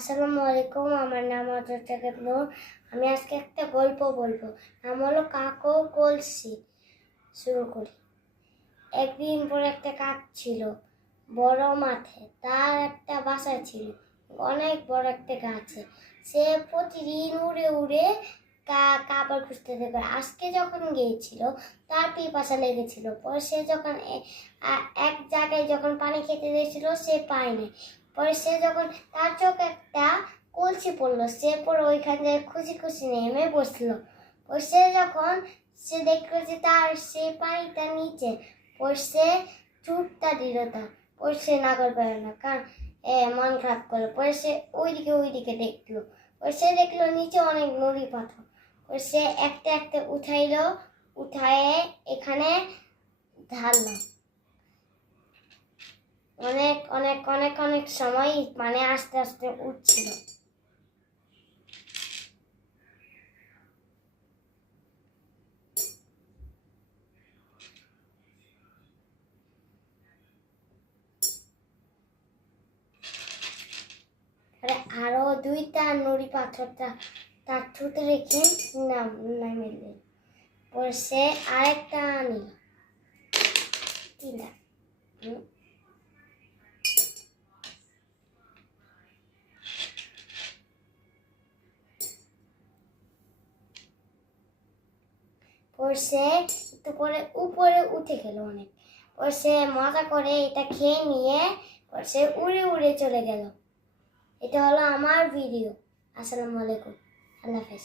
আসসালামু আলাইকুম, আমার নাম অজয় নূর। আমি আজকে একটা গল্প বলবো। নাম হলো কাক ও কলসি। শুরু করি। একদিন পর একটা কাক ছিল বড় মাঠে। তার একটা বাসা ছিল অনেক বড় একটা গাছে। সে প্রতিদিন উড়ে উড়ে খাবার খুঁজতে থাকে। আজকে যখন গিয়েছিল তার পিপাসা লেগেছিল। পরে সে যখন এক জায়গায় যখন পানি খেতে দিয়েছিল সে পায়নি। পরে সে যখন তার চোখে একটা কলসি পড়লো, সে পরে ওইখান থেকে খুশি খুশি নেমে বসলো। পরে সে যখন সে দেখলো যে তার সে পানিটা নিচে, পরে সে চুপটা দিল। তার পরে সে নাগর পারে না, কারণ মন খারাপ করলো। পরে সে ওইদিকে দেখলো। পরে সে দেখলো নিচে অনেক নুড়ি পাথর। পরে সে একটা একটা উঠাইলো, উঠায়ে এখানে ঢাললো। অনেক অনেক অনেক অনেক সময় মানে আস্তে আস্তে উঠছিল। আরো দুইটা নুড়ি পাথরটা তার ঠোঁটে রেখে নামিয়ে পরে সে আরেকটা নিল। তিনটা পরে সে একটু করে উপরে উঠে গেল অনেক। পরে সে মজা করে এটা খেয়ে নিয়ে পরে সে উড়ে উড়ে চলে গেল। এটা হলো আমার ভিডিও। আসসালামু আলাইকুম, আল্লাহ হাফেজ।